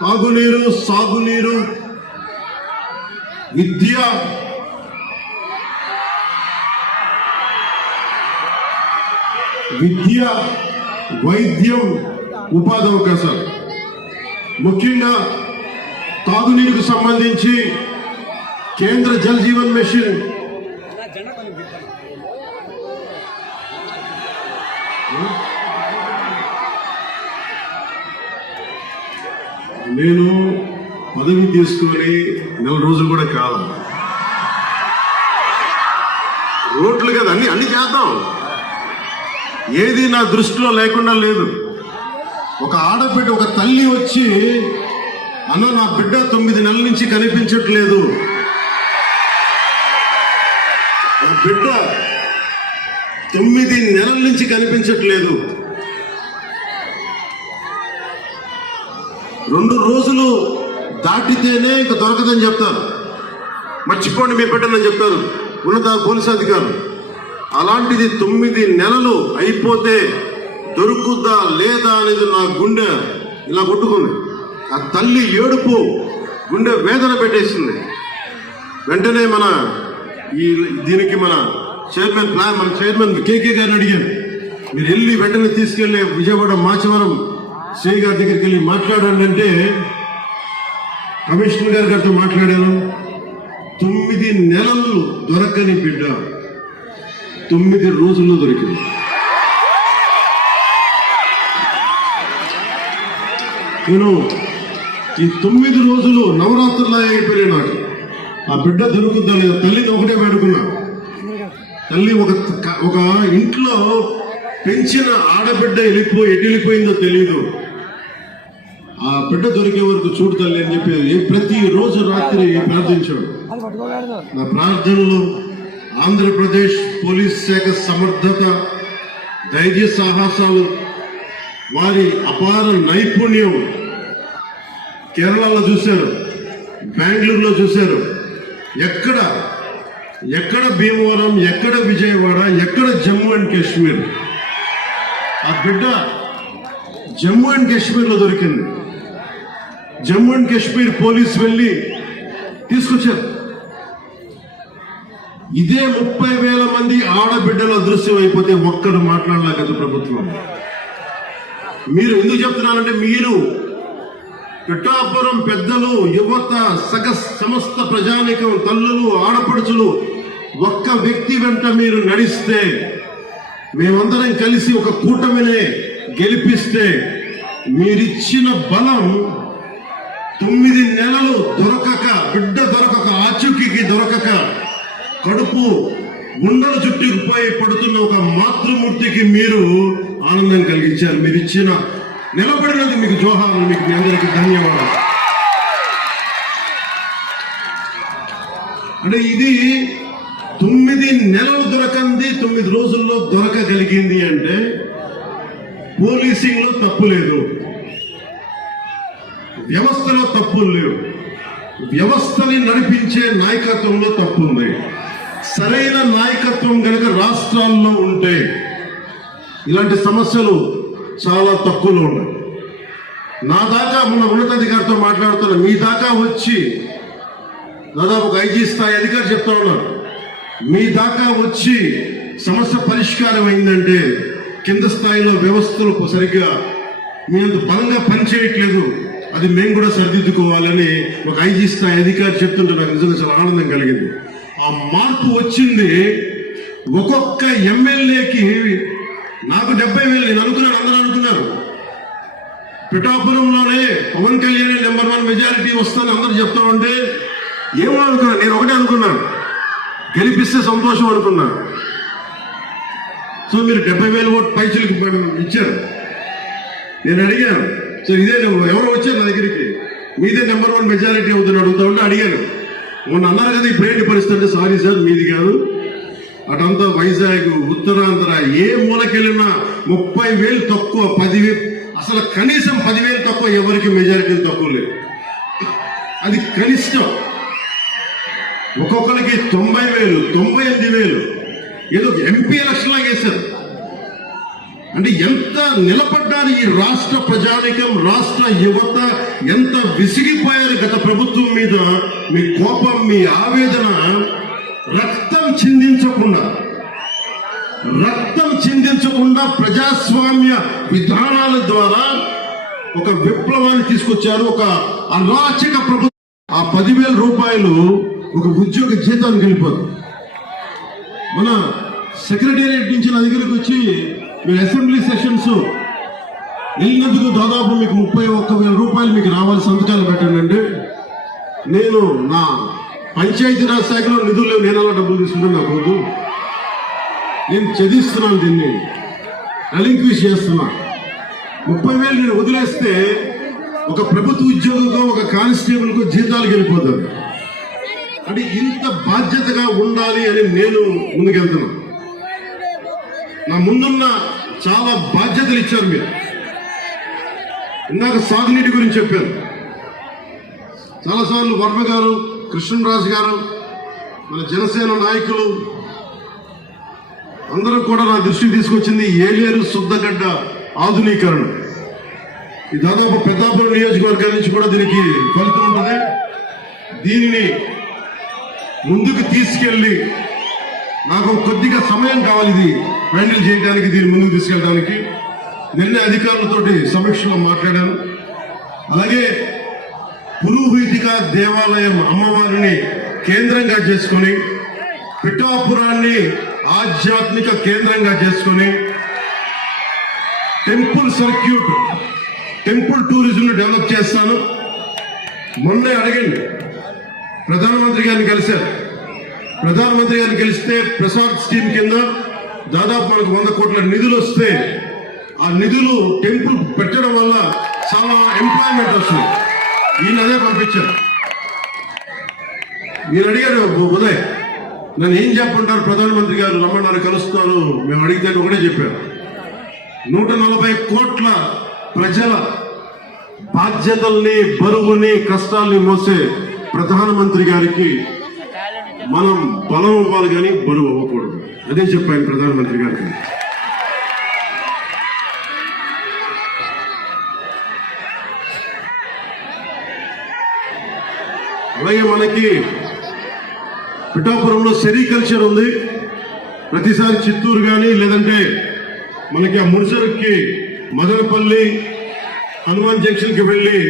తాగునీరు, సాగునీరు, విద్య, వైద్యం, ఉపాధి అవకాశాలు. ముఖ్యంగా తాగునీరుకు సంబంధించి కేంద్ర జల్ జీవన్ మిషన్ నేను పదవి తీసుకొని 4 రోజులు కూడా కాదు. రోడ్లు కదా అన్ని చేద్దాం, ఏది నా దృష్టిలో లేకుండా లేదు. ఒక ఆడబిడ్డ, ఒక తల్లి వచ్చి అన్న నా బిడ్డ 9 నెలల నుంచి కనిపించట్లేదు, నా బిడ్డ 9 నెలల నుంచి కనిపించట్లేదు, 2 రోజులు దాటితేనే ఇంక దొరకదని చెప్తారు, మర్చిపోండి మీ బిడ్డనని చెప్తారు ఉన్నత పోలీసు అధికారులు. అలాంటిది 9 నెలలు అయిపోతే దొరుకుద్దా లేదా అనేది నా గుండె ఇలా కొట్టుకుంది. ఆ తల్లి ఏడుపు గుండె వేదన పెట్టేసింది. వెంటనే దీనికి మన చైర్మన్ కేకే గారిని అడిగాను, మీరు వెళ్ళి వెంటనే తీసుకెళ్లి విజయవాడ మాచవరం సిఐ గారి దగ్గరికి వెళ్ళి మాట్లాడండి అంటే కమిషనర్ గారితో మాట్లాడాను. 9 నెలలు దొరకని బిడ్డ 9 రోజుల్లో దొరికింది. నేను ఈ 9 రోజులు నవరాత్రులా అయిపోయినాయి. నాకు ఆ బిడ్డ దొరుకుద్దా లేదా తల్లిని ఒకటే వేడుకున్నా. తల్లి ఒక ఇంట్లో పెంచిన ఆడబిడ్డ ఎటు వెళ్ళిపోయిందో తెలియదు, ఆ బిడ్డ దొరికే వరకు చూడు తల్లి అని చెప్పి ప్రతిరోజు రాత్రి ప్రార్థించాడు. నా ప్రార్థనలు ఆంధ్రప్రదేశ్ పోలీస్ శాఖ సమర్థత, ధైర్య సాహసాలు, వారి అపార నైపుణ్యం కేరళలో చూశారు, బెంగళూరులో చూశారు. ఎక్కడ భీమవరం, ఎక్కడ విజయవాడ, ఎక్కడ జమ్మూ అండ్ కాశ్మీర్. ఆ బిడ్డ జమ్మూ అండ్ కాశ్మీర్లో దొరికింది. జమ్మూ అండ్ కాశ్మీర్ పోలీసు వెళ్ళి తీసుకొచ్చారు. ఇదే 30,000 మంది ఆడబిడ్డల అదృశ్యం అయిపోతే ఒక్కడు మాట్లాడలే కదా ప్రభుత్వం. మీరు ఎందుకు చెప్తున్నారంటే, మీరు పిఠాపురం పెద్దలు, యువత, సమస్త ప్రజానికం, తల్లులు, ఆడపడుచులు ఒక్క వ్యక్తి వెంట మీరు నడిస్తే, మేమందరం కలిసి ఒక కూటమినే గెలిపిస్తే, మీరిచ్చిన బలం 9 నెలలు దొరకక, బిడ్డ దొరకక, ఆచూకీకి దొరకక, కడుపు గుండెలు చుట్టుకుపోయి పడుతున్న ఒక మాతృమూర్తికి మీరు ఆనందం కలిగించారు. మీరు ఇచ్చిన నిలబడినందుకు మీకు జోహార్లు, మీకు మీ అందరికీ ధన్యవాదాలు. అంటే ఇది 9 నెలలు దొరకంది 9 రోజుల్లో దొరకగలిగింది అంటే పోలీసింగ్ లో తప్పు లేదు, వ్యవస్థలో తప్పులు లేవు, వ్యవస్థని నడిపించే నాయకత్వంలో తప్పు ఉంది. సరైన నాయకత్వం కనుక రాష్ట్రాల్లో ఉంటే ఇలాంటి సమస్యలు చాలా తక్కువలో ఉన్నాయి. నా దాకా మన ఉన్నతాధికారితో మాట్లాడుతున్నా, మీ దాకా వచ్చి దాదాపు ఒక ఐజీ స్థాయి అధికారి చెప్తా ఉన్నారు, మీ దాకా వచ్చి సమస్య పరిష్కారం అయిందంటే కింద స్థాయిలో వ్యవస్థలు సరిగ్గా మీ అంత బలంగా పనిచేయట్లేదు, అది మేము కూడా సరిదిద్దుకోవాలని ఒక ఐజీ స్థాయి అధికారి చెప్తుంటే నాకు నిజంగా చాలా ఆనందం కలిగింది. ఆ మార్పు వచ్చింది. ఒక్కొక్క ఎమ్మెల్యేకి నాకు 70,000 నేను అనుకున్నాను, అందరూ అనుకున్నారు. పిఠాపురంలోనే పవన్ కళ్యాణ్ నెంబర్ 1 మెజారిటీ వస్తాను అందరూ చెప్తా ఉంటే ఏమో అనుకున్నాను. నేను ఒకటే అనుకున్నాను, గెలిపిస్తే సంతోషం అనుకున్నా. సో మీరు 70,000 ఓటు పైసలకి ఇచ్చారు. నేను అడిగాను, సో ఇదే ఎవరో వచ్చారు నా దగ్గరికి, మీదే నెంబర్ 1 మెజారిటీ అవుతుంది అడుగుతా ఉంటే అడిగాను. మొన్న అన్నారు కదా ఇప్పుడు ఏంటి పరిస్థితి అంటే, సారీ సార్ మీది కాదు, అటంతా వైజాగ్, ఉత్తరాంధ్ర ఏ మూలకెళ్ళినా 30,000 తక్కువ, 10,000 అసలు కనీసం 10,000 తక్కువ, ఎవరికి మెజారిటీలు తక్కువ లేదు. అది కనిష్టం. ఒక్కొక్కరికి 90,000, 98,000 ఏదో ఎంపీ ఎలక్షన్ లాగా వేశారు. అంటే ఎంత నిలబడ్డారు ఈ రాష్ట్ర ప్రజానికం, రాష్ట్ర యువత ఎంత విసిగిపోయారు గత ప్రభుత్వం మీద. మీ కోపం, మీ ఆవేదన రక్తం చిందించకుండా ప్రజాస్వామ్య విధానాల ద్వారా ఒక విప్లవాన్ని తీసుకొచ్చారు. ఒక అరాచక ప్రభుత్వం. ఆ 10,000 రూపాయలు ఒక ఉద్యోగ జీతానికి వెళ్ళిపోదు. మన సెక్రటేరియట్ నుంచి నా దగ్గరికి వచ్చి మీరు అసెంబ్లీ సెషన్స్ వెళ్ళినందుకు దాదాపు మీకు 31,000 రూపాయలు మీకు రావాలి, సంతకాలు పెట్టండి. నేను నా పంచాయతీరాజ్ శాఖలో నిధులు లేవు, నేను అలా డబ్బులు తీసుకుంటే నాకు వద్దు. నేను చదివిస్తున్నాను, దీన్ని రిలింక్విష్ చేస్తున్నా. 30,000 నేను వదిలేస్తే ఒక ప్రభుత్వ ఉద్యోగంగా ఒక కానిస్టేబుల్కు జీతాలకు వెళ్ళిపోతారు. అంటే ఇంత బాధ్యతగా ఉండాలి అని నేను ముందుకెళ్తున్నా. నా ముందున్న చాలా బాధ్యతలు ఇచ్చారు మీరు. ఇందాక సాగునీటి గురించి చెప్పాను. చాలాసార్లు వర్మ గారు, కృష్ణరాజు గారు, మన జనసేన నాయకులు అందరూ కూడా నా దృష్టికి తీసుకొచ్చింది ఏలేరు శుద్ధగడ్డ ఆధునీకరణ. ఈ దాదాపు పెద్దాపురం నియోజకవర్గాల నుంచి కూడా దీనికి ఫలితం ఉంటుంది. దీనిని ముందుకు తీసుకెళ్లి నాకు కొద్దిగా సమయం కావాలి ఇది హ్యాండిల్ చేయడానికి, దీన్ని ముందుకు తీసుకెళ్ళడానికి. నిన్న అధికారులతోటి సమీక్షలో మాట్లాడాను. అలాగే పురోహితిక దేవాలయం అమ్మవారిని కేంద్రంగా చేసుకొని, పిఠాపురాన్ని ఆధ్యాత్మిక కేంద్రంగా చేసుకొని temple circuit, temple tourism develop చేస్తాను. మొన్నే అడగండి, ప్రధానమంత్రి గారిని కలిశారు. ప్రధానమంత్రి గారిని కలిస్తే ప్రసాద్ స్కీమ్ కింద దాదాపు మనకు 100 కోట్ల నిధులు వస్తే ఆ నిధులు టెంపుల్ పెట్టడం వల్ల చాలా ఎంప్లాయ్మెంట్ వస్తుంది. ఈయన అదే పంపించారు. మీరు అడిగారు ఉదయ్, నన్ను ఏం చెప్పంటారు, ప్రధానమంత్రి గారు రమ్మన్నారు, కలుస్తారు. మేము అడిగితే ఒకటే చెప్పారు, 140 కోట్ల ప్రజల బాధ్యతల్ని, బరువుని, కష్టాల్ని మోసే ప్రధానమంత్రి గారికి మనం బలం ఇవ్వాలి కానీ బరువు అవ్వకూడదు. అదే చెప్పాను ప్రధానమంత్రి గారికి. అలాగే మనకి పిఠాపురంలో సెరికల్చర్ ఉంది. ప్రతిసారి చిత్తూరు కానీ లేదంటే మనకి ఆ మున్సరుకి మదనపల్లి హనుమాన్ జంక్షన్కి వెళ్ళి